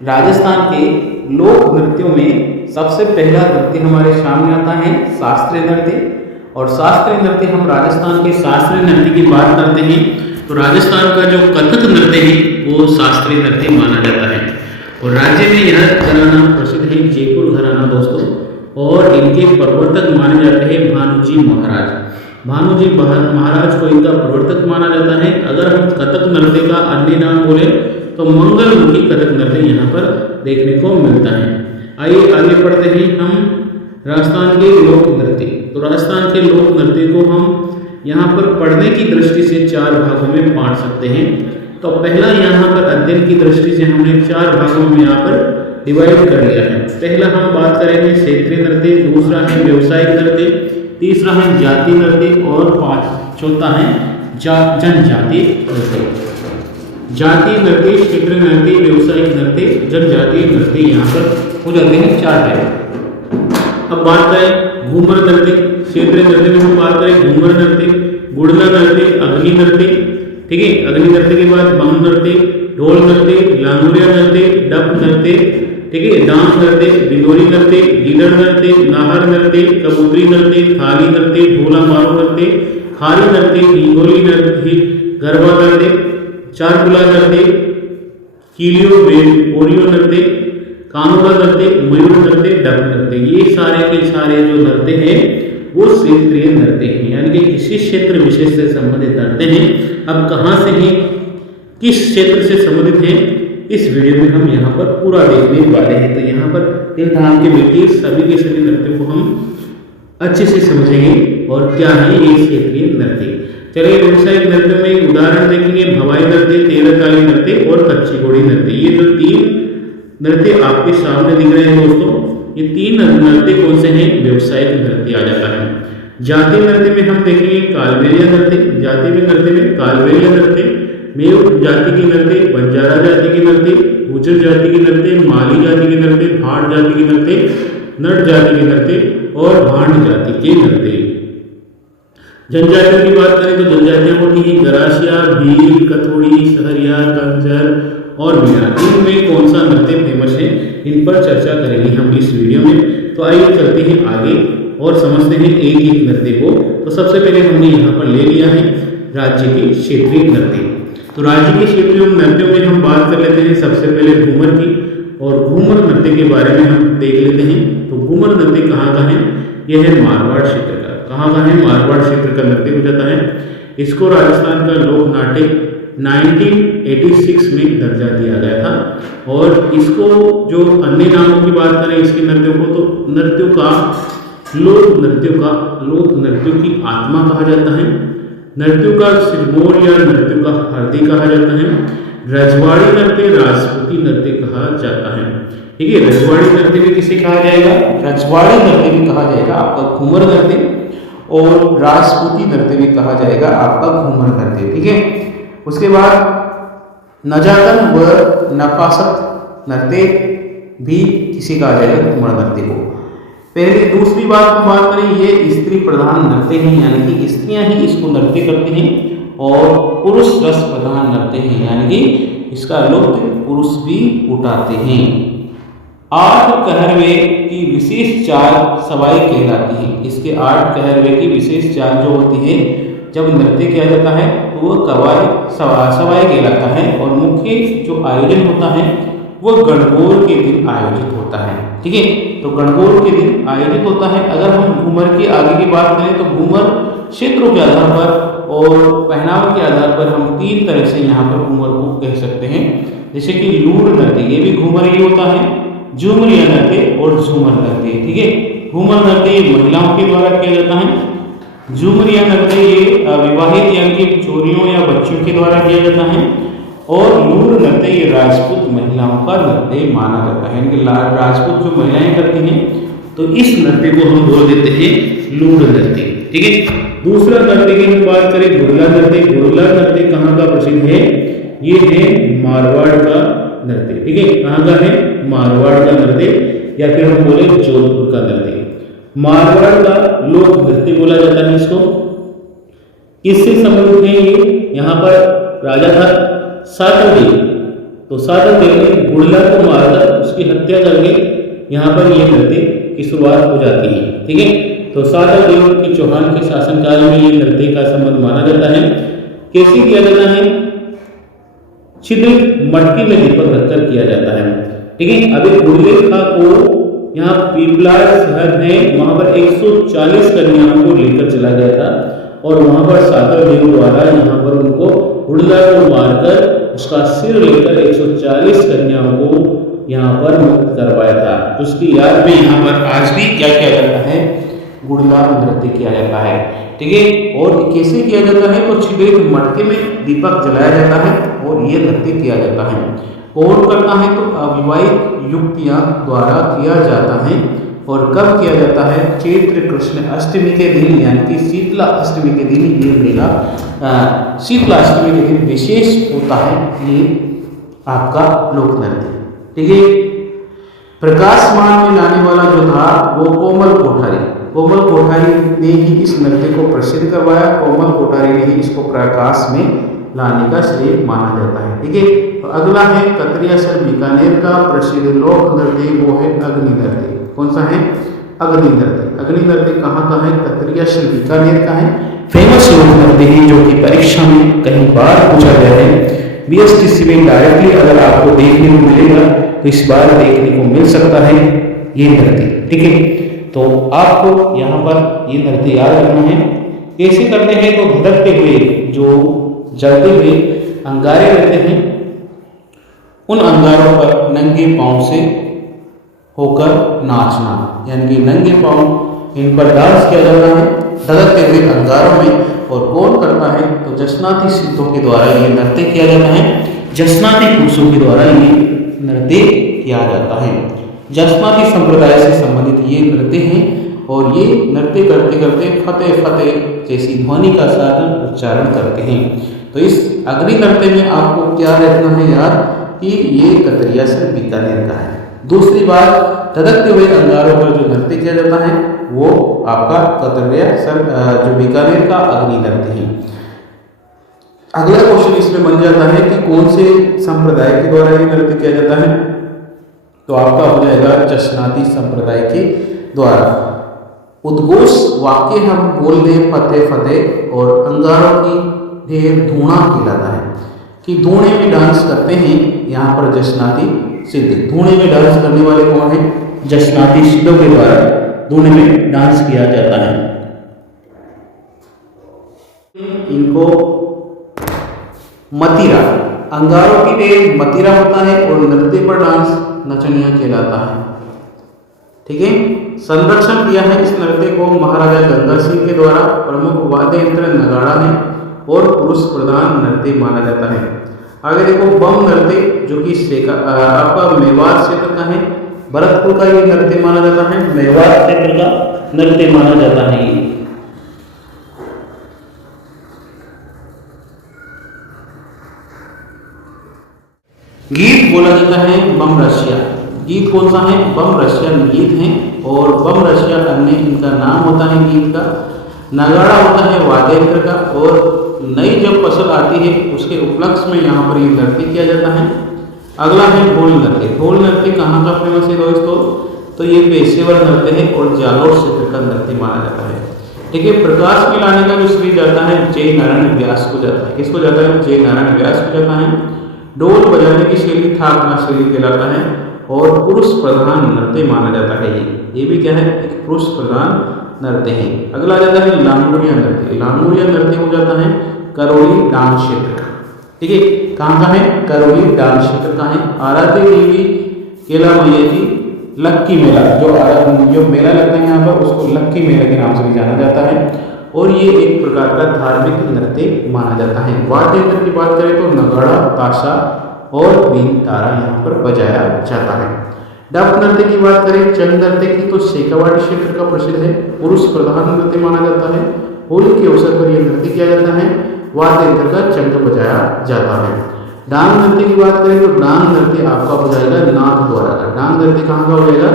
राजस्थान के लोक नृत्यों में सबसे पहला नृत्य हमारे सामने आता है शास्त्रीय नृत्य। और शास्त्रीय नृत्य, हम राजस्थान के शास्त्रीय नृत्य की बात करते हैं तो राजस्थान का जो कथक नृत्य है वो शास्त्रीय नृत्य माना जाता है। और राज्य में यह घराना प्रसिद्ध है, जयपुर घराना दोस्तों। और इनके प्रवर्तक माने जाते हैं भानुजी महाराज। भानुजी महाराज को इनका प्रवर्तक माना जाता है। अगर हम कथक नृत्य का अन्य नाम बोले तो मंगलमुखी कथक नृत्य यहाँ पर देखने को मिलता है। आइए आगे पढ़ते हैं हम राजस्थान के लोक नृत्य। तो राजस्थान के लोक नृत्य को हम यहाँ पर पढ़ने की दृष्टि से 4 भागों में बांट सकते हैं। तो पहला यहाँ पर अध्ययन की दृष्टि से हमने 4 भागों में यहाँ पर डिवाइड कर लिया है। पहला हम बात करेंगे क्षेत्रीय नृत्य, दूसरा है व्यवसायिक नृत्य, तीसरा है जाति नृत्य और चौथा है जनजाति नृत्य। जाति नृत्य, क्षेत्रीय नृत्य, व्यवसायिक नृत्य, जनजातीय नृत्य यहाँ पर हो जाते हैं 4 टाइप। अब बात करें घूमर नृत्य। क्षेत्रीय नृत्य में हम बात करें घूमर नृत्य, गुड़ला नृत्य, अग्नि नृत्य, ठीक है। अग्नि नृत्य के बाद बम नृत्य, ढोल नृत्य, लांगुरिया नृत्य, डप नृत्य, ठीक है, डांस नृत्य, बिलोरी नृत्य, गीदड़ नृत्य, नाहर नृत्य, कबूतरी नृत्य, थाली नृत्य, ढोला मारो नृत्य, खारी नृत्य, हिंगोली नृत्य, गरबा नृत्य, चारकुला नृत्य, कीलियो ओरियो नृत्य, कानोड़ा नृत्य, मयूर नृत्य, डप नृत्य, ये सारे के सारे जो नृत्य हैं वो क्षेत्रीय नृत्य हैं, यानी कि किसी क्षेत्र विशेष से संबंधित नृत्य हैं। अब कहाँ से हैं, किस क्षेत्र से संबंधित हैं, इस वीडियो में हम यहाँ पर पूरा देखने वाले हैं। तो यहाँ पर तिल धाम के बेटी सभी के सभी नृत्य को हम अच्छे से समझेंगे और क्या है ये क्षेत्रीय नृत्य। चलिए व्यवसायिक नृत्य में उदाहरण देखेंगे, भवाई नृत्य, तेरहताली नृत्य और कच्ची घोड़ी नृत्य। ये जो 3 नृत्य आपके सामने दिख रहे हैं दोस्तों, ये 3 नृत्य कौन से हैं, व्यवसायिक नृत्य आ जाता है। जाति नृत्य में हम देखेंगे कालबेलिया नृत्य, जाति में नृत्य में कालबेलिया नृत्य, मेव जाति की नृत्य, बंजारा जाति की नृत्य, गुजर जाति की नृत्य, माली जाति की नृत्य, भाट जाति की नृत्य, नट जाति की नृत्य और भांड जाति के नृत्य। जनजातियों की बात करें तो जनजातियां होती हैं गरासिया, भील, कथोड़ी, सहरिया, कंजर और मीणा। इनमें कौन सा नृत्य फेमस है, इन पर चर्चा करेंगे हम इस वीडियो में। तो आइए चलते हैं आगे और समझते हैं एक एक नृत्य को। तो सबसे पहले हमने यहाँ पर ले लिया है राज्य के क्षेत्रीय नृत्य। तो राज्य के क्षेत्रीय नृत्यों में हम बात कर लेते हैं सबसे पहले घूमर की। और घूमर नृत्य के बारे में हम देख लेते हैं। तो घूमर नृत्य कहाँ का है, यह है मारवाड़ क्षेत्र का। कहाँ का है, मारवाड़ क्षेत्र का नृत्य हो जाता है। इसको राजस्थान का लोक नाट्य 1986 में दर्जा दिया गया था। और इसको जो अन्य नामों की बात करें इसके नृत्यों को, तो नृत्यों का लोक नृत्यों की आत्मा कहा जाता है, नृत्यों का सिरमौर या नृत्यों का हरदी कहा जाता है, रजवाड़ी नृत्य राजपूती नृत्य कहा जाता है। ठीक है, रजवाड़ी नृत्य भी किसे कहा जाएगा, रजवाड़ी नृत्य भी कहा जाएगा आपका घूमर नृत्य, और राजपूती नृत्य भी कहा जाएगा आपका घूमर नृत्य। ठीक है, उसके बाद नजाकन व नफासत नृत्य भी किसी कहा जाएगा घूमर नृत्य को। पहले दूसरी बात हम बात करें, ये स्त्री प्रधान नृत्य हैं, यानी कि स्त्रियां ही इसको नृत्य करती हैं, और पुरुष रस प्रधान नृत्य हैं, यानी कि इसका लुत्फ पुरुष भी उठाते हैं। 8 कहरवे की विशेष चाल सवाई कहलाती है। इसके 8 कहरवे की विशेष चाल जो होती है जब नृत्य किया जाता है तो वह सवाई कहलाता है। और मुख्य जो आयोजन होता है वो गणगौर के दिन आयोजित होता है। ठीक है, तो गणगौर के दिन आयोजित होता है। अगर हम घूमर के आगे की बात करें तो घूमर क्षेत्रों के आधार पर और पहनावे के आधार पर हम 3 तरह से यहाँ पर घूमर को कह सकते हैं। जैसे कि लूर नृत्य, ये भी घूमर ही होता है, झूमरिया नृत्य और झूमर नृत्य। ठीक है, घूमर नृत्य महिलाओं के द्वारा किया जाता है, झूमरिया नृत्य ये विवाहित यानी कि चोरियों या बच्चियों के द्वारा किया जाता है, और लूर नृत्य ये राजपूत महिलाओं का नृत्य माना जाता है, यानी कि राजपूत जो महिलाएं करती हैं तो इस नृत्य को हम बोल देते हैं लूर नृत्य। ठीक है, दूसरा नृत्य की हम बात करें गुड़ला नृत्य। गुड़ला नृत्य कहाँ का प्रसिद्ध है, ये है मारवाड़ का नृत्य। ठीक है, कहाँ का है, मारवाड़ का नृत्य, या फिर हम बोले जोधपुर का नृत्य। मारवाड़ का लोक नृत्य बोला जाता है इसको। किससे संबंधित है ये, यहाँ पर राजा था सातवदेव, तो साधक देव ने गुड़ला को मारकर उसकी हत्या करके यहाँ पर ये नृत्य की शुरुआत हो जाती है। ठीक है, तो साधक देव के चौहान के शासनकाल में ये नृत्य का संबंध माना जाता है। कैसे किया जाता है? छिद्रित मटकी में दीपक रखकर किया जाता है। ठीक है, अभी गुड़लेखा को यहाँ पीपलार शहर है, वहां पर 140 कन्याओं को लेकर चला गया था और वहां पर सागर देव द्वारा यहाँ पर उनको गुड़ला को मारकर उसका सिर लेकर 140 कन्याओं को यहाँ पर मुक्त करवाया था। उसकी याद में यहाँ पर आज भी क्या किया जाता है? गुड़ला नृत्य किया जाता है। ठीक है, और कैसे किया जाता है? तो छिद्रित मटके में दीपक जलाया जाता है और ये नृत्य किया जाता है। कौन करता है? तो अविवाहित युवतियां द्वारा किया जाता है। और कब किया जाता है? चैत्र कृष्ण अष्टमी के दिन, यानी कि शीतला अष्टमी के दिन ये मेला, शीतला अष्टमी के दिन विशेष होता है ये आपका लोक नृत्य। ठीक है, प्रकाशमान में लाने वाला जो था वो कोमल कोठारी ने ही इस नृत्य को प्रसिद्ध करवाया। कोमल कोठारी ने ही इसको प्रकाश में लाने का श्रेय माना जाता है। ठीक है, तो अगला है कतरियासर बीकानेर का प्रसिद्ध लोक नृत्य, वो है अग्नि नृत्य। कौन सा है? अग्नि नृत्य। अग्नि नृत्य कहाँ का है? कतरियासर बीकानेर का है। फेमस लोक नृत्य है जो कि परीक्षा में कई बार पूछा गया है। बीएसटीसी में डायरेक्टली अगर आपको देखने को मिलेगा तो इस बार देखने को मिल सकता है ये नृत्य। ठीक है, तो आपको यहाँ पर ये नृत्य याद रखना है। कैसे करते हैं? तो धधकते हुए, जो जलते हुए अंगारे रहते हैं, उन अंगारों पर नंगे पांव से होकर नाचना, यानी कि नंगे पांव इन पर डांस किया जाता है धधकते हुए अंगारों में। और कौन करता है? तो जसनाती सिद्धों के द्वारा ये नृत्य किया जाता है। जसनाती पुरुषों के द्वारा ये नृत्य किया जाता है। जसनाती संप्रदाय से संबंधित ये नृत्य हैं और ये नृत्य करते करते फतेह फतेह जैसी ध्वनि का साधन उच्चारण करते हैं। तो इस अग्नि नृत्य में आपको क्या रखना है यार कि ये कतरियासर बीकानेर का है। दूसरी बात, धधकते हुए अंगारों पर जो नृत्य किया जाता है वो आपका कतरियासर जो बीकानेर का अग्नि नृत्य है। अगला क्वेश्चन इसमें बन जाता है कि कौन से संप्रदाय के द्वारा ये नृत्य किया जाता है? तो आपका हो जाएगा जसनाती संप्रदाय के द्वारा। उद्घोष वाक्य हम बोल दें फतेह फतेह और अंगारों की ढेर धूणा कहलाता है कि धूणे में डांस करते हैं यहाँ पर जसनाती सिद्ध। धूणे में डांस करने वाले कौन है? जसनाती सिद्धों के द्वारा धूणे में डांस किया जाता है। इनको मतीरा, अंगारों की ढेर मतीरा होता है और नृत्य पर डांस नचनिया कहलाता है। ठीक है, संरक्षण किया है इस नृत्य को महाराजा गंगा सिंह के द्वारा। प्रमुख वाद्य यंत्र नगाड़ा है और पुरुष प्रधान नृत्य माना जाता है। आगे देखो बम नृत्य जो कि आपका मेवाड़ क्षेत्र का है, भरतपुर का ये नृत्य माना जाता है, मेवाड़ क्षेत्र का नृत्य माना जाता है। ये गीत बोला जाता है बम रसिया। गीत कौन सा है? बम रसिया गीत है और बम रसिया अन्य इनका नाम होता है गीत का। नगाड़ा होता है वाद्य यंत्र का और नई जब फसल आती है उसके उपलक्ष्य में यहाँ पर ये नृत्य किया जाता है। अगला है ढोल नृत्य। ढोल नृत्य कहाँ का फेमस है दोस्तों? तो ये पेशेवर नृत्य है और जालोर क्षेत्र का नृत्य माना जाता है। ठीक है, प्रकाश में लाने का जो श्रेय जाता है जय नारायण व्यास को जाता है। किसको जाता है? जय नारायण व्यास को जाता है। ढोल बजाने की शैली थाकना शैली कहलाता है और पुरुष प्रधान नृत्य माना जाता है। ये भी क्या है? एक पुरुष प्रधान नृत्य है। अगला जाता है लांगुरिया नृत्य। लांगुरिया नृत्य हो जाता है करौली डांस क्षेत्र का। ठीक है, कहाँ का है? करौली डांस क्षेत्र का है। आराध्य देवी केला मैया की लक्की मेला, जो मेला लगता है यहाँ पर उसको लक्की मेला के नाम से भी जाना जाता है और ये एक प्रकार का धार्मिक नृत्य माना जाता है। वाद्य यंत्र की बात करें तो नगाड़ा, ताशा और बीन तारा यहाँ पर बजाया जाता है। डफ नृत्य की बात करें, चंद नृत्य की, तो शेखावाटी क्षेत्र का प्रसिद्ध है, पुरुष प्रधान नृत्य माना जाता है। होली के अवसर पर यह नृत्य किया जाता है। वाद्य यंत्र का चंग बजाया जाता है। डांग नृत्य की बात करें तो डांग नृत्य आपका हो जाएगा नाथ द्वारा का। डांग नृत्य कहाँ का हो जाएगा?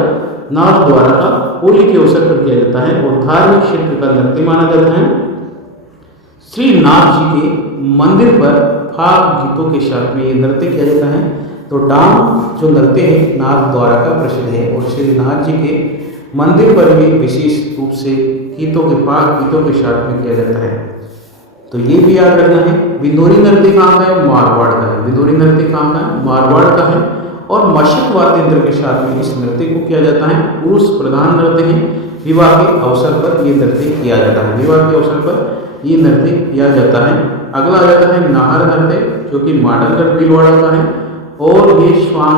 नाथ द्वारा का। होली के अवसर पर किया जाता है और धार्मिक क्षेत्र का नृत्य माना जाता है। श्री नाथ जी के मंदिर पर फाग गीतों के साथ में ये नृत्य किया जाता है। तो डाम जो नृत्य है नाथ द्वारा का प्रसिद्ध है और श्री नाथ जी के मंदिर पर भी विशेष रूप से गीतों के साथ में किया जाता है। तो ये भी याद रखना है। बिंदोरी नृत्य कहाँ का है? मारवाड़ का है। बिंदोरी नृत्य कहाँ का है? मारवाड़ का है। और मशक वाद्य यंत्र के साथ में इस नृत्य को किया जाता है। पुरुष प्रधान नृत्य है। विवाह के अवसर पर ये नृत्य किया जाता है। विवाह के अवसर पर ये नृत्य किया जाता है। अगला आ जाता है नाहर नृत्य, जो कि माडलगढ़ भीलवाड़ा का है और ये श्वान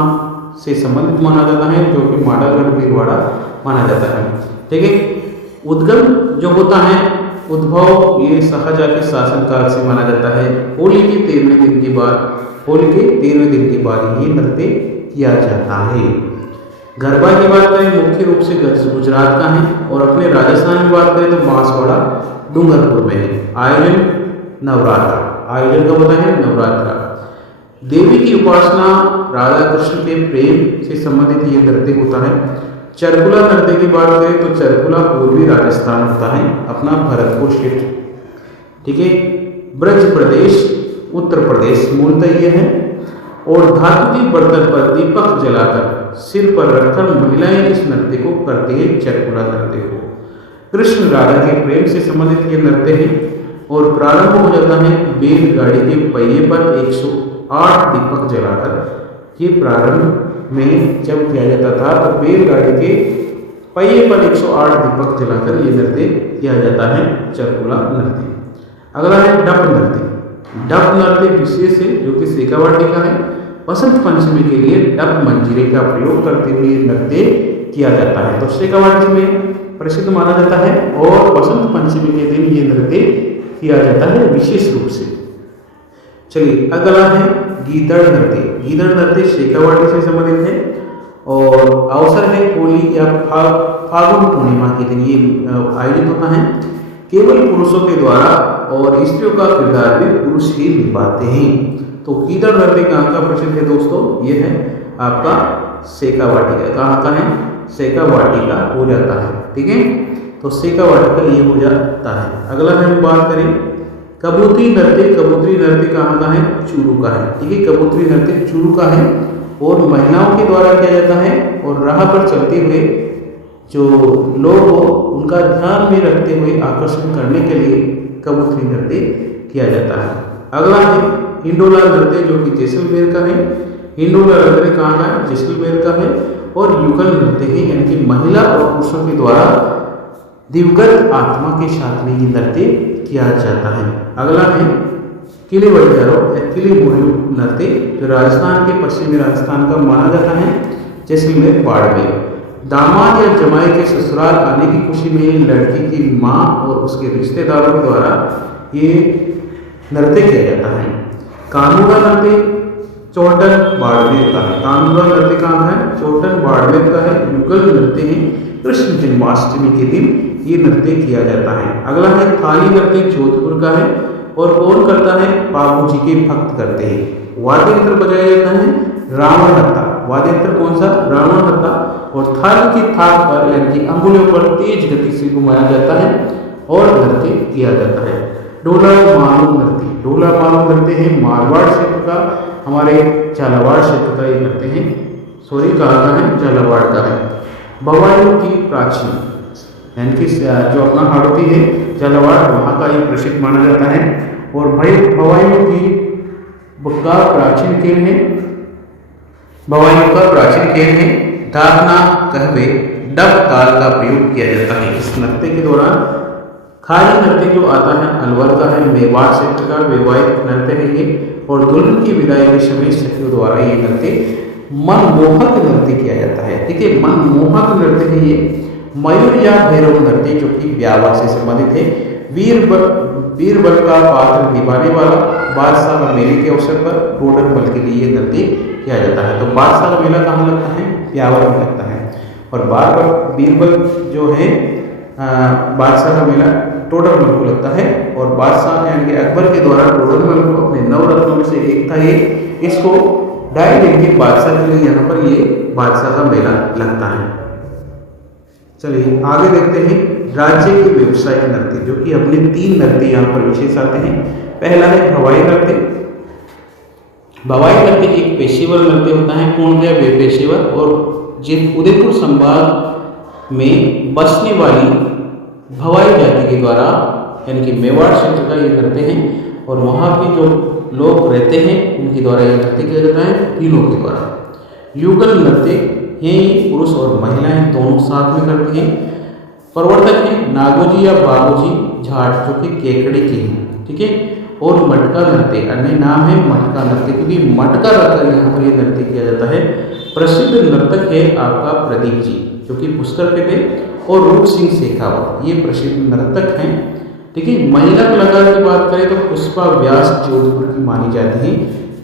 से संबंधित माना जाता है, जो कि माडलगढ़ भीलवाड़ा माना जाता है। ठीक है। उद्गम जो होता है, उद्भव, ये शाहजहां के शासनकाल से माना जाता है। होली के 13वें दिन के बाद ये नृत्य किया जाता है। गरबा की बात करें, मुख्य रूप से गुजरात का है और अपने राजस्थान में बात करें तो बांसवाड़ा डूंगरपुर में है। आयोजन नवरात्रा, आयोजन कब होता है? नवरात्रा। देवी की उपासना, राधा कृष्ण के प्रेम से संबंधित ये नृत्य होता है। चरकुला नृत्य की बात करें तो चरकुला पूर्वी राजस्थान होता है, अपना भरतपुर क्षेत्र। ठीक है। ब्रज प्रदेश उत्तर प्रदेश मूलतः ये है। और धातु के बर्तन पर दीपक जलाकर सिर पर रखकर महिलाएं इस नृत्य को करती है, चरकुला नृत्य को। कृष्ण राधा के प्रेम से संबंधित ये नृत्य है और प्रारंभ हो जाता है बैलगाड़ी के पहिए पर 108 दीपक जलाकर। ये प्रारंभ में जब किया जाता था तो बैलगाड़ी के पहिए पर 108 दीपक जलाकर ये नृत्य किया जाता है, चरकुला नृत्य। अगला है डप नृत्य। डप नृत्य विशेष है, जो कि शेखावाटी का है। वसंत पंचमी के लिए डप मंजीरे का प्रयोग करते हुए नृत्य किया जाता है। तो शेखावाटी में प्रसिद्ध माना जाता है और वसंत पंचमी के दिन ये नृत्य किया जाता है विशेष रूप से। चलिए अगला है गीदड़ नृत्य। गीदड़ नृत्य शेखावाटी से संबंधित है और अवसर है होली या फागुन पूर्णिमा के दिन ये आयोजित होता है। केवल पुरुषों के द्वारा और स्त्रियों का किरदार भी पुरुष ही निभाते हैं। तो गीदड़ नृत्य कहाँ का प्रसिद्ध है दोस्तों? ये है आपका शेखावाटी का। कहाँ का है? शेखावाटी का हो जाता है। ठीक है। तो शेखावाटी का ये हो जाता है। अगला हम बात करें कबूतरी नृत्य। कबूतरी नृत्य कहाँ का है? चूरू का है। ठीक है। कबूतरी नृत्य चूरू का है और महिलाओं के द्वारा किया जाता है और राह पर चलते हुए जो लोग हो उनका ध्यान में रखते हुए आकर्षण करने के लिए कबूतरी नृत्य किया जाता है। अगला है हिंडोला नृत्य, जो कि जैसलमेर का है। हिंडोला नृत्य कहाँ का है? जैसलमेर का है और युगल नृत्य है, यानी कि महिला और पुरुषों के द्वारा दिवगत आत्मा के साथ में ये नृत्य किया जाता है। अगला है किले बलियारो या किले मोरियो नृत्य, जो राजस्थान के पश्चिमी राजस्थान का माना जाता है, जैसलमेर बाड़मेर। दामाद या जमाई के ससुराल आने की खुशी में लड़की की माँ और उसके रिश्तेदारों के द्वारा ये नृत्य किया जाता है। कानूड़ा नृत्य चोटन बाड़मेर का है। कानूड़ा नृत्य कहाँ है? चोटन बाड़मेर का है। युगल नृत्य है, कृष्ण जन्माष्टमी के दिन ये नृत्य किया जाता है। अगला है थाली नृत्य, जोधपुर का है और कौन करता है? बाबू जी के भक्त करते हैं। वाद्य यंत्र बजाया जाता है रावण हत्ता। वाद्य यंत्र कौन सा? रावण हत्ता। और थाली की थाप पर यानी कि अंगुलियों पर तेज गति से घुमाया जाता है और नृत्य किया जाता है। डोला मालूम नृत्य। डोला मालूम नृत्य है मारवाड़ क्षेत्र का, हमारे झालावाड़ क्षेत्र का ये नृत्य है। सॉरी कहाँ का है? झालावाड़ का है। बवाइयों की प्राचीन यानी कि जो अपना हाड़ोती है झालावाड़, वहाँ का ये प्रसिद्ध माना जाता है। और बवाइयों की का प्राचीन खेल है, बवाइयों का प्राचीन खेल है। दागना कहवे डब ताल का प्रयोग किया जाता है इस नृत्य के दौरान। खारी नृत्य जो आता है अलवर का है, मेवाड़ क्षेत्र का वैवाहिक नृत्य है ये। और दुल्हन की विदाई के समय सखियों द्वारा ये नृत्य मनमोहक नृत्य किया जाता है। ठीक है। मनमोहक नृत्य है ये। मयूर या भैरव नृत्य, जो कि ब्याह से संबंधित है। वीरबल का पात्र निभाने वाला बादशाह का मेले के अवसर पर टोडर बल के लिए नृत्य किया जाता है। तो बादशाह का मेला कहाँ लगता है? ब्यावर में लगता है। और बीरबल जो है बादशाह का मेला टोडरमल को लगता है। और बादशाह यानी कि अकबर के द्वारा टोडरमल को अपने नवरत्नों में से एक था ये। इसको डाय लेके बादशाह के लिए यहाँ पर ये बादशाह का मेला लगता है। चलिए आगे देखते हैं राज्य के व्यवसायिक नृत्य, जो कि अपने 3 नृत्य यहाँ पर विशेष आते हैं। पहला है भवाई नृत्य। भवाई नृत्य एक पेशेवर नृत्य होता है, पूर्णतः बेपेशेवर, और जिन उदयपुर संभाग में बसने वाली भवाई जाति के द्वारा यानी कि मेवाड़ क्षेत्र का ये नृत्य है, और वहाँ के जो लोग रहते हैं उनके द्वारा ये नृत्य किया जाता है, तीनों के द्वारा। युगल नृत्य ये पुरुष और महिलाएं दोनों साथ में करते हैं। प्रवर्तक हैं नागोजी या बागोजी झाट जो कि केकड़े के हैं, ठीक है। और मटका नृत्य, अन्य नाम है मटका नृत्य, क्योंकि मटका रखकर यहाँ पर ये नृत्य किया जाता है। प्रसिद्ध नर्तक है आपका प्रदीप जी जो कि पुष्कर के थे, और रूप सिंह शेखावत ये प्रसिद्ध नर्तक हैं, ठीक है। महिला कलाकार की बात करें तो पुष्पा व्यास जोधपुर की मानी जाती है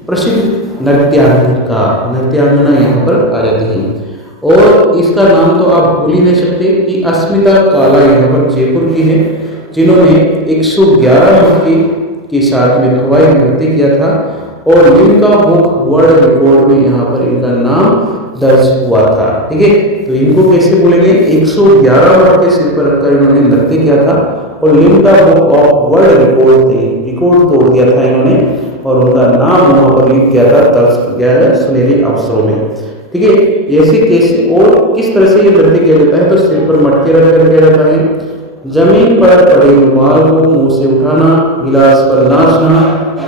प्रसिद्ध नृत्यांगना यहाँ पर आ जाती है। और इसका नाम तो आप भूल ही नहीं सकते कि अस्मिता काला यहाँ पर जयपुर की है, जिन्होंने 111 लड़की के साथ में भवाई नृत्य किया था, और इनका बुक वर्ल्ड रिकॉर्ड में यहाँ पर इनका नाम दर्ज हुआ था, ठीक है। तो इनको कैसे बोलेंगे, 111 बार के सिर पर रखकर इन्होंने नृत्य किया था, और Limca book of world record तोड़ दिया था इन्होंने, और उनका नाम वहाँ पर लिख किया था, दर्ज किया है सुनहरे अवसरों में, ठीक है। ऐसे कैसे और किस तरह से ये नृत्य किया जाता है, तो सिर पर मटके रखकर किया जाता है, जमीन पर पड़े रुमाल को मुंह से उठाना, गिलास पर नाचना,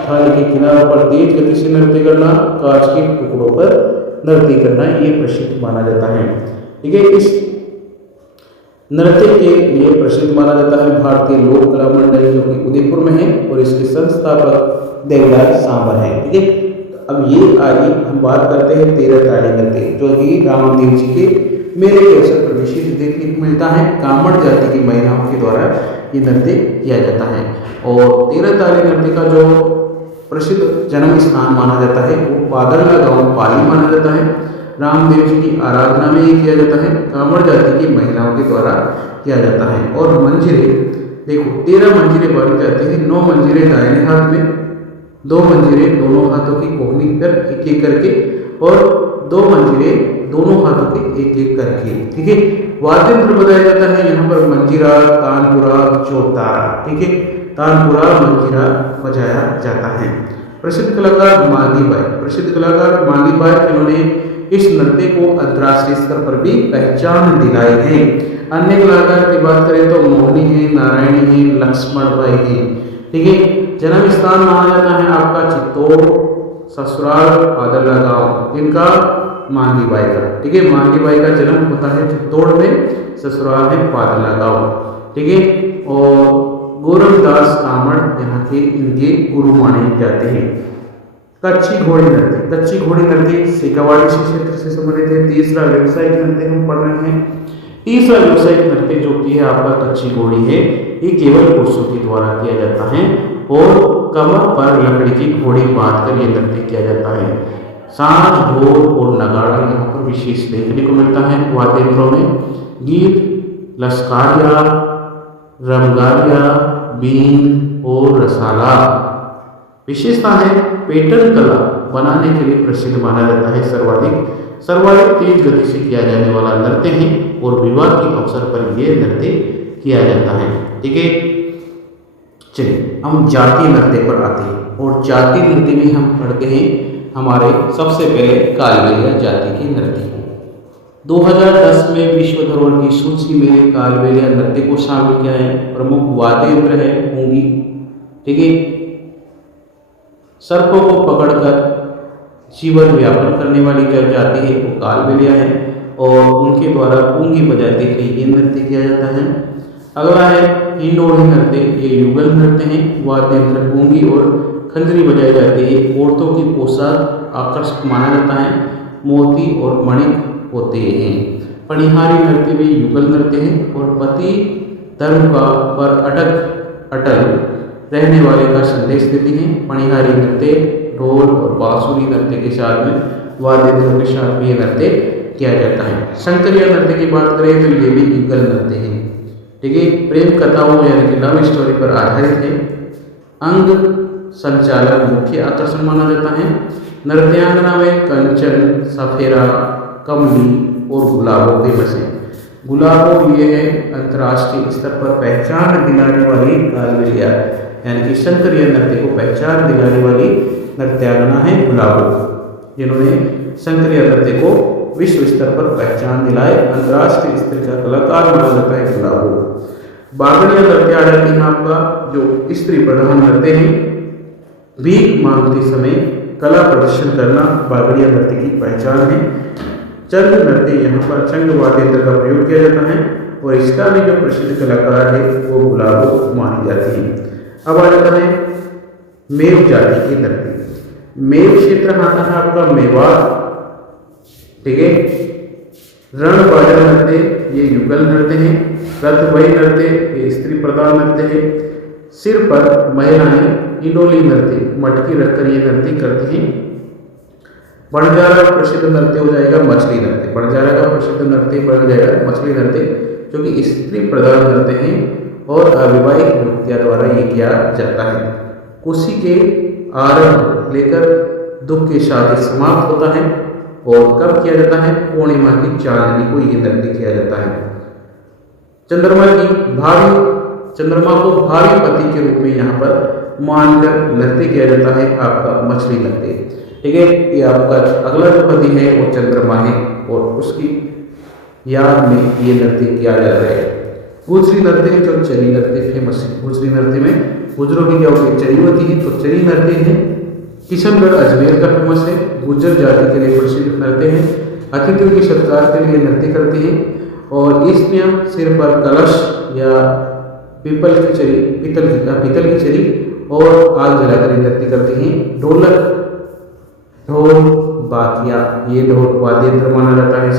थाली के किनारों पर तेज गति से नृत्य करना, कांच के टुकड़ों पर नृत्य करना, ये प्रसिद्ध माना जाता है, ठीक है। इस नृत्य के लिए प्रसिद्ध माना जाता है भारतीय लोक कला मंडल जो कि उदयपुर में है, और इसके संस्थापक देवराज सांबर है, ठीक है। अब ये आगे हम बात करते हैं 13 ताली नृत्य जो कि रामदेव जी के मेले के अवसर पर विशेष देखने को मिलता है। कामड़ जाति की महिलाओं के द्वारा ये नृत्य किया जाता है, और 13 ताली नृत्य का जो प्रसिद्ध जन्म स्थान माना जाता है वो पादरला गांव पाली माना जाता है। रामदेव जी की आराधना में ये किया जाता है, कामड़ जाति की महिलाओं के द्वारा किया जाता है। और मंजिरे देखो 13 मंजिरे बांधी जाती है, 9 मंजिरे दाहिने हाथ में, 2 मंजिरे दोनों हाथों की कोहनी पर एक एक करके, और 2 मंजिरे दोनों हाथों के एक एक करके, ठीक है। वाद्य यंत्र बजाया जाता है यहाँ पर मंजीरा, तानपुरा, चौतारा, ठीक है। तानपुरा मंजीरा बजाया जाता है। प्रसिद्ध कलाकार मांगी बाई इन्होंने इस नृत्य को अंतर्राष्ट्रीय स्तर पर भी पहचान दिलाई है। अन्य कलाकार की बात करें तो मोहनी है, नारायणी है, लक्ष्मण बाई है, ठीक है। जन्म स्थान माना जाता है आपका चित्तौड़, ससुराल पादरला गांव, इनका मांगी बाई का, ठीक है। मांगी बाई का जन्म होता है चित्तौड़ में, ससुराल है पादरला गांव, ठीक है। और गोरखदास कामड़ यहाँ के इनके गुरु माने जाते हैं। कच्ची घोड़ी नृत्य शेखावाड़ी क्षेत्र से संबंधित है। तीसरा व्यावसायिक नृत्य हम पढ़ रहे हैं। तीसरा व्यावसायिक नृत्य जो कि है आपका कच्ची घोड़ी है, ये केवल पुरुषों के द्वारा किया जाता है, और कमर पर लकड़ी की घोड़ी बांधकर ये नृत्य किया जाता है। सांझ, ढोल और नगाड़ा यहाँ पर विशेष देखने को मिलता है। वाद्य यंत्रों में गीत, लश्कारिया, रमगारिया, बीन और रसाला। विशेषता है पैटर्न कला बनाने के लिए प्रसिद्ध माना जाता है। सर्वाधिक तेज गति से किया जाने वाला नृत्य है, और विवाह के अवसर पर यह नृत्य किया जाता है, ठीक है। चलिए हम जातीय नृत्य पर आते हैं, और जातीय नृत्य में हम पढ़ते हैं हमारे सबसे पहले कालबेलिया जाति के नृत्य। 2010 में विश्व धरोहर की सूची में कालबेलिया नृत्य को शामिल किया है। प्रमुख वाद्य यंत्र है पूंगी, ठीक है। सर्पों को पकड़कर जीवन व्यापन करने वाली जो जाति है वो कालबेलिया है, और उनके द्वारा पूंगी बजाते हुए ये नृत्य किया जाता है। अगला है हिंडोली नृत्य, ये युगल नृत्य है। वाद्य यंत्र पूंगी और खंजरी बजाई जाती है। औरतों की पोशाक आकर्षक माना जाता है, मोती और मणिक होते हैं। पनिहारी नृत्य भी युगल नृत्य है, और पति धर्म का पर अटल रहने वाले का संदेश देती हैं। पनिहारी नृत्य ढोल और बांसुरी नृत्य के साथ में वाद्य यंत्रों के साथ भी ये नृत्य किया जाता है। शंकरिया नृत्य की बात करें तो ये भी युगल नृत्य है, ठीक है। प्रेम कथाओं यानी कि लव स्टोरी पर आधारित है। अंग संचालन मुख्य आकर्षण माना जाता है। नृत्यांगना में कंचन, सफेरा, कमली और गुलाबों फेमस है। गुलाबों ये है अंतर्राष्ट्रीय स्तर पर पहचान दिलाने वाली कालबेलिया यानी कि शंकरिया नृत्य को पहचान दिलाने वाली नृत्यांगना है गुलाबो, जिन्होंने संक्रिय नृत्य को विश्व स्तर पर पहचान दिलाए, अंतर्राष्ट्रीय स्तर का कलाकार माना जाता है गुलाबो। बागड़िया नृत्य आ जाती है आपका, जो स्त्री प्रधान नृत्य है। भीख मांगते समय कला प्रदर्शन करना बागड़िया नृत्य की पहचान है। चंग नृत्य, यहाँ पर चंग वाद्य यंत्र का प्रयोग किया जाता है और इसका भी जो प्रसिद्ध कलाकार है वो गुलाबो मानी जाती है। अब आ जाता है मेव जाति के नृत्य। मेव क्षेत्र आता है आपका मेवाड़, ठीक है। रणबाजा नृत्य ये युगल नृत्य है। रथबई नृत्य ये स्त्री प्रधान नृत्य है। सिर पर महिलाएं इंडोली नृत्य, मटकी रखकर ये नृत्य करती हैं। बंजारा प्रसिद्ध नृत्य हो जाएगा मछली नृत्य। बंजारा का प्रसिद्ध नृत्य बन जाएगा मछली नृत्य, जो कि स्त्री प्रधान नृत्य है और अविवाहित युवतियों द्वारा ये किया जाता है। खुशी के आरंभ लेकर दुख के साथ समाप्त होता है और कब किया जाता है? पूर्णिमा की चांदनी को ये नृत्य किया जाता है। चंद्रमा को भावी पति के रूप में यहाँ पर मानकर नृत्य किया जाता है आपका मछली नृत्य, ठीक है। ये आपका अगला जो पति है वो चंद्रमा है और उसकी याद में ये नृत्य किया जाता है। गुजरी नृत्य है जो चरी नृत्य फेमस है। गुजरी नृत्य में गुजरों की क्या होती है? चरी होती है, तो चरी नृत्य है। किशनगढ़ अजमेर का फेमस है, गुज्जर जाति के लिए प्रसिद्ध नृत्य है। अतिथियों के सत्कार के लिए नृत्य करती है और स्त्रियां सिर पर कलश या पीतल की चरी और आग जलाकर नृत्य करती हैं। ढोलक, ढोल, बाकिया, ये ढोल वाद्य यंत्र माना जाता है।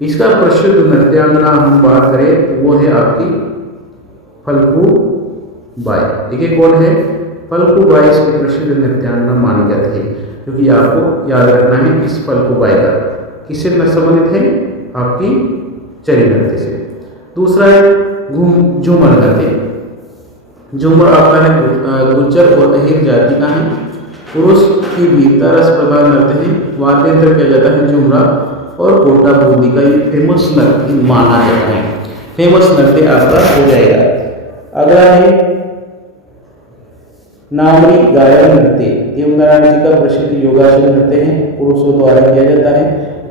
इसका प्रसिद्ध नृत्यांगना हम बात करें तो वो है आपकी फल्गु बाई, ठीक है। कौन है? फल्गु बाई इसकी प्रसिद्ध नृत्यांगना मानी जाती है, क्योंकि आपको याद रखना है इस फल्गु बाई का किससे संबंधित है? आपकी चरी नृत्य से। दूसरा है झूमर नृत्य। झूमर आपका है गुज्जर और अहिर जाति का है। पुरुष की वीरता रस प्रधान नृत्य है। वाद्य यंत्र किया जाता है झूमरा और कोटा बूंदी का ये फेमस नृत्य माना जाता है। फेमस नृत्य आपका हो जाएगा। अगला है नामरी गायन नृत्य। देवनारायण जी का प्रसिद्ध योगासन नृत्य है, पुरुषों द्वारा किया जाता है।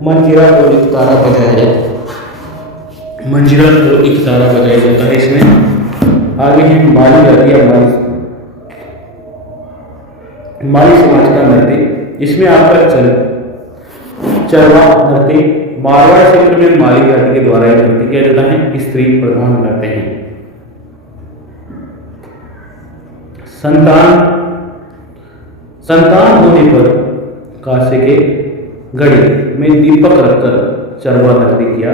मंजीरा और इकतारा बजाया जाता है। मंजीरा और इकतारा बजाया जाता है इसमें। आगे है माली जाति या माली समाज का नृत्य। इसमें आपका चरवा नृत्य, मारवाड़ क्षेत्र में माली जाति के द्वारा नृत्य किया जाता है। स्त्री प्रधान नृत्य है। संतान होने पर कासे के घड़ी में दीपक रखकर चरवा नृत्य किया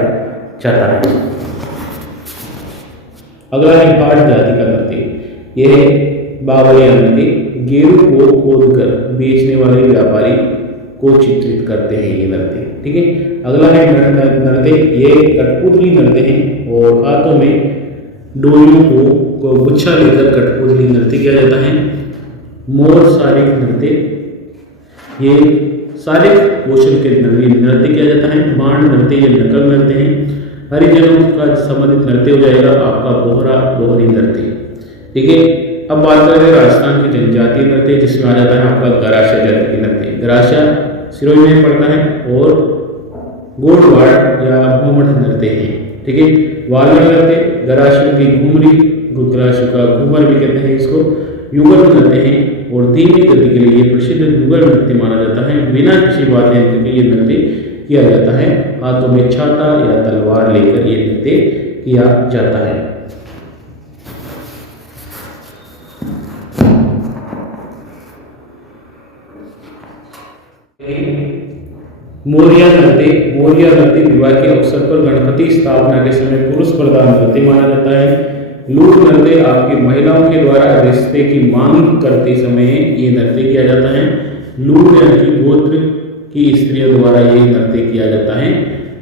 जाता है। अगला है भाट जाति का नृत्य। यह है बावलिया नृत्य। गेरू को खोदकर बेचने वाले व्यापारी को चित्रित करते हैं ये नृत्य, ठीक है। अगला है नृत्य। ये कठपुतली नृत्य है और हाथों में डोरियों को गुच्छा लेकर कठपुतली नृत्य किया जाता है। मोर सारिक नृत्य, ये सारिक पोषण के नृत्य किया जाता है। बाण नृत्य ये नकल नृत्य है। हरिजनों का संबंधित नृत्य हो जाएगा आपका बोहरा बोहरी नृत्य, ठीक है। अब बात करें राजस्थान की जनजातीय नृत्य, जिसमें आ जाता है आपका गरासिया जाति की नृत्य। गरासिया सिरोही में पड़ता है और गोटवाड़ या घूमट नृत्य है, ठीक है। वाली नृत्य, गरासियों की घूमरी, गरासियों का घूमर भी कहते हैं इसको। युगल नृत्य है और धीमी गति के लिए प्रसिद्ध युगल नृत्य माना जाता है। बिना किसी वाद्य यंत्र के ये नृत्य किया जाता है। हाथों में छाता या तलवार लेकर ये नृत्य किया जाता है। मोरिया नृत्य विवाह के अवसर पर गणपति स्थापना के समय पुरुष प्रधान नृत्य माना जाता है। लूट नृत्य आपकी महिलाओं के द्वारा रिश्ते की मांग करते समय ये नृत्य किया जाता है। लूट यानी कि गोत्र की स्त्रियों द्वारा ये नृत्य किया जाता है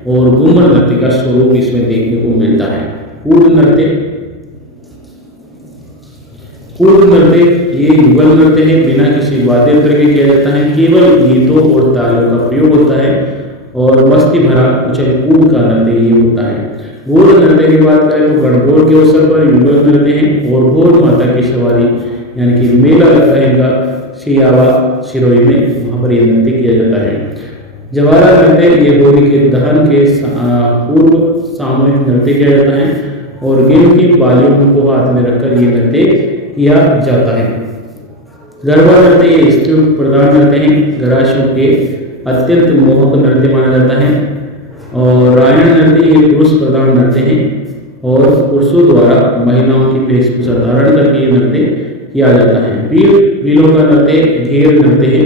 और घूमर नृत्य का स्वरूप इसमें देखने को मिलता है। कूर्द नृत्य ये युगल नृत्य है, बिना किसी वाद्य यंत्र के किया जाता है। केवल गीतों और तालों का प्रयोग होता है और मस्ती भरा उछल कूद का नृत्य ये होता है। घोड़ नृत्य की बात करें तो गणगौर के अवसर पर युगल नृत्य है और घोड़ माता की सवारी यानी कि मेला लगता है इनका सियावा सिरोही में, वहाँ पर ये नृत्य किया जाता है। जवारा नृत्य ये होली के दहन के पूर्व सामूहिक नृत्य किया जाता है और गेंद की बालियों को हाथ में रखकर ये नृत्य किया जाता है। गरबा नृत्य ये स्त्री प्रधान नृत्य है, गरासियों के अत्यंत मोहक नृत्य माना जाता है। और रायण नृत्य ये पुरुष प्रधान नृत्य है और पुरुषों द्वारा महिलाओं की वेशभूषा धारण करके ये नृत्य किया जाता है। वीलों का नृत्य घेर नृत्य है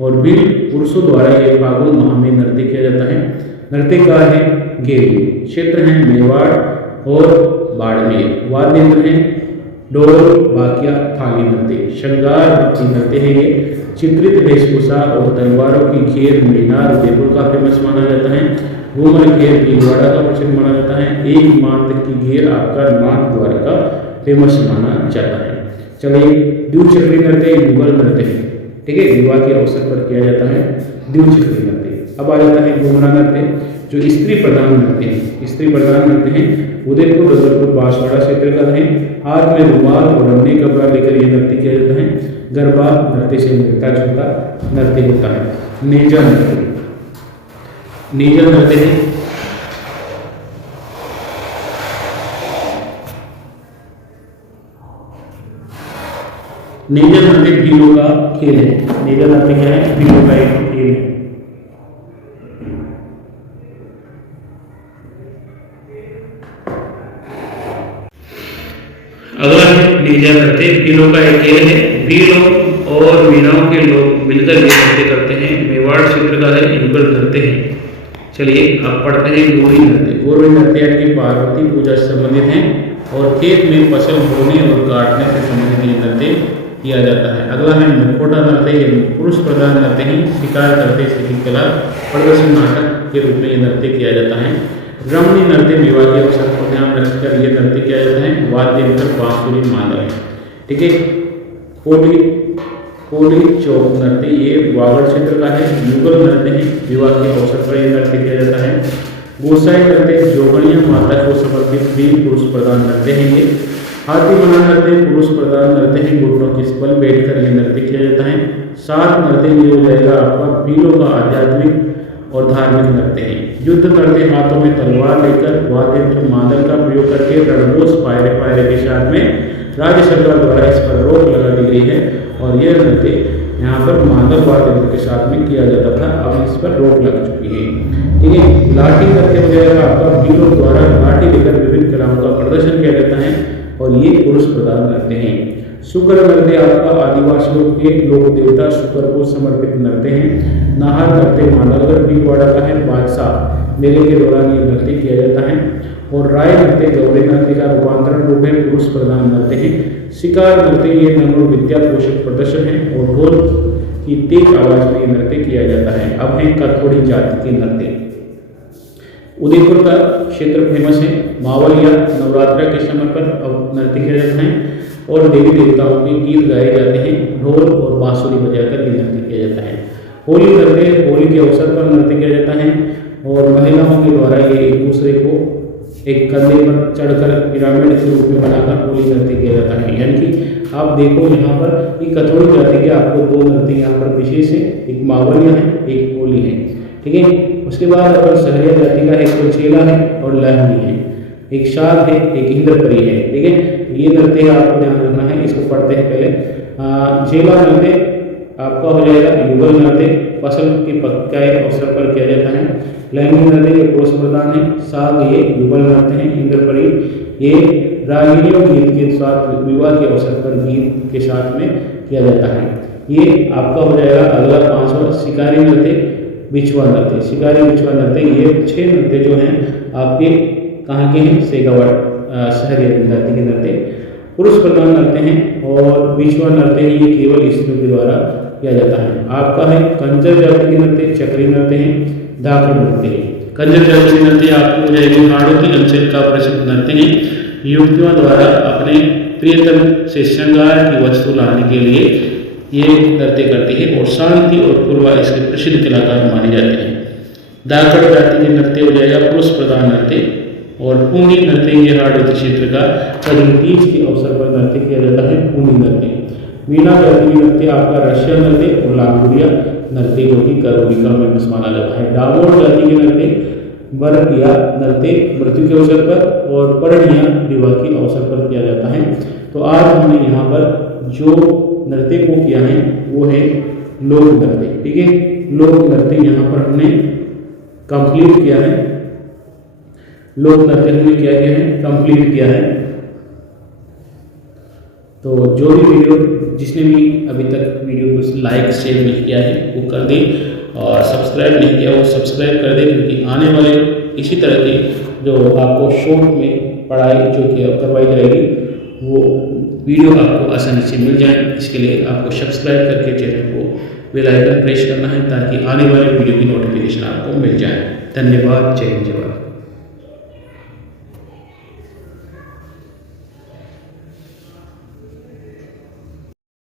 और वील पुरुषों द्वारा ये फागुन माह में नृत्य किया जाता है। नृत्य का है घेर, क्षेत्र है मेवाड़ और बाड़मेर। वाद्य यंत्र है ढोल, बाकिया, थाली नृत्य। श्रृंगार नृत्य है ये, चित्रित वेशभूषा और तलवारों की घेर मीनार उदयपुर का फेमस माना जाता है। घूमर घेर भीलवाड़ा का प्रसिद्ध माना जाता है। एक मात्र की घेर आपका नाथ द्वारा का फेमस माना जाता है। चलिए, द्विचक्री नृत्य युगल नृत्य है, ठीक है, विवाह के अवसर पर किया जाता है द्विचक्री नृत्य। अब आ जाता है घूमरा नृत्य जो स्त्री प्रधान नृत्य है। स्त्री प्रधान नृत्य है, उदयपुर, रजरपुर, बांसवाड़ा क्षेत्र का है। हाथ में रुमाल और अन्य कपड़ा लेकर यह नृत्य किया जाता है। गरबा नृत्य से मिलता जुलता नृत्य होता है। नेजा नृत्य, नेजा नृत्य है नेजा नृत्य भीलों का खेल है। नेजा नृत्य क्या है? भीलों का एक खेल है। अगला है नेजा नृत्य, भीलों का एक खेल है। भीलों और मीनाओं के लोग मिलकर ये नृत्य करते हैं। मेवाड़ क्षेत्र का है, युगल नृत्य है। चलिए अब पढ़ते हैं गोरी नृत्य। गोरी नृत्य की पार्वती पूजा से संबंधित है और खेत में फसल बोने और काटने से संबंधित ये नृत्य किया जाता है। अगला है मुखौटा नृत्य, ये पुरुष प्रधान नृत्य है। शिकार करते स्थिति कला प्रदर्शन नाटक के रूप में ये नृत्य किया जाता है। रमणी नृत्य विवाह के अवसर को ध्यान रखकर ये नृत्य किया जाता है। वाद्य यंत्र बांसुरी मांदल, ठीक है। कोली चौक नृत्य ये वागड़ क्षेत्र का है। युगल नृत्य है, विवाह के अवसर पर यह नृत्य किया जाता है। गोसाई नृत्य जोगणिया माता को समर्पित भी पुरुष प्रधान नृत्य है ये। हाथी मना नृत्य पुरुष प्रधान नृत्य है, घुटनों के बल बैठकर यह नृत्य किया जाता है। सात नृत्य ये हो जाएगा आपका भीलों का आध्यात्मिक और धार्मिक नृत्य है। युद्ध नृत्य हाथों में तलवार लेकर वाद्य यंत्र मांदल का प्रयोग करके रणघोष पायरे के साथ में राज्य सरकार द्वारा इस पर रोक लगा दी गई है और यह नृत्य यहाँ पर मांदल वाद्य यंत्र के साथ में किया जाता था, अब इस पर रोक लग चुकी है, ठीक है। लाठी नृत्य हो जाएगा आपका भीलों द्वारा लाठी लेकर विभिन्न कलाओं का प्रदर्शन किया जाता है और ये पुरुष प्रधान नृत्य हैं। शुक्र नृत्य आपका आदिवासियों के लोक देवता शुक्र को समर्पित नृत्य है। नाहर नृत्य मांडलगढ़ भीलवाड़ा का है। बादशाह मेले के दौरान ये नृत्य किया जाता है। और राय नृत्य गौरी नृत्य का रूपांतरण रूप है, पुरुष प्रधान नृत्य है। शिकार नृत्य ये नम्र विद्या पोषक प्रदर्शन है और ढोल की तेज आवाज में ये नृत्य किया जाता है। अब है कथोड़ी जाति के नृत्य। उदयपुर का क्षेत्र फेमस है। मावलिया नवरात्र के समय पर अब नृत्य किया जाता है और देवी देवताओं के गीत गाए जाते हैं। ढोल और बांसुरी बजाकर ये नृत्य किया जाता है। होली नृत्य होली के अवसर पर नृत्य किया जाता है और महिलाओं के द्वारा ये एक दूसरे को एक कंधे पर चढ़कर पिरामिड के रूप में बनाकर होली नृत्य किया जाता है। यानी कि आप देखो यहाँ पर ये कथोड़ी जाति के आपको दो नृत्य यहाँ पर विशेष है, एक मावलिया है, एक होली है, ठीक है। उसके बाद अपन सहरिया जाति का एक कोचेला है और लहमी है, एक शाल है, एक इंद्रपरी है, ठीक है। ये नृत्य आपको ध्यान रखना है, इसको पढ़ते हैं पहले। झेला नृत्य आपका हो जाएगा युगल नृत्य, फसल के पकाए अवसर पर किया जाता है। लहमी नृत्य ये पुरुष प्रधान है। साग ये युगल नृत्य है। इंद्रपरी ये रागिनियों गीत के साथ विवाह के अवसर पर गीत के साथ में किया जाता है। ये आपका हो जाएगा अगला पांचवा शिकारी नृत्य बिछुआ नृत्य। शिकारी बिछुआ नृत्य ये 6 नृत्य जो हैं आपके कहाँ के हैं? शेखावाट शहरी जाति के नृत्य पुरुष प्रधान नृत्य हैं और बिछुआ नृत्य ये केवल स्त्रियों के द्वारा किया जाता है। आपका है कंजर जाति के नृत्य, चक्री नृत्य है, धाकड़ नृत्य है। कंजर जाति के नृत्य आपको हो जाएगी हाड़ोती अंचल का प्रसिद्ध नृत्य है। युवतियों द्वारा अपने प्रियतम से श्रृंगार की वस्तु लाने के लिए ये नृत्य करती है और शांति और पूर्वा इसके प्रसिद्ध कलाकार माने जाते हैं। धाकड़ जाति के नृत्य हो जाएगा पुरुष प्रधान नृत्य और पूनी नृत्य ये हाड़ोती क्षेत्र का तीज के अवसर पर नृत्य किया जाता है। पूनी नृत्य मीना जाति के नृत्य आपका रशियन नृत्य और लांगुड़िया नृत्य जो कि करोबिका में माना जाता है। डामोर जाति के नृत्य वर्ग या नृत्य मृत्यु के अवसर पर और परिणय विवाह के अवसर पर किया जाता है। तो आज हमने यहाँ पर जो नृत्य को किया है वो है लोक नृत्य। ठीक है, लोक नृत्य यहाँ पर हमने कंप्लीट किया है। लोक नृत्य हमने क्या किया है, कंप्लीट किया है। तो जो भी वीडियो, जिसने भी अभी तक वीडियो को लाइक शेयर नहीं किया है वो कर दे, और सब्सक्राइब नहीं किया वो सब्सक्राइब कर दे, क्योंकि आने वाले इसी तरह की जो आपको शॉर्ट में पढ़ाई जो कि करवाई जाएगी वो वीडियो आपको आसानी से मिल जाए। इसके लिए आपको सब्सक्राइब करके चैनल को बेल आइकन प्रेस करना है ताकि आने वाले वीडियो की नोटिफिकेशन आपको मिल जाए। धन्यवाद। जय हिंद, जय भारत।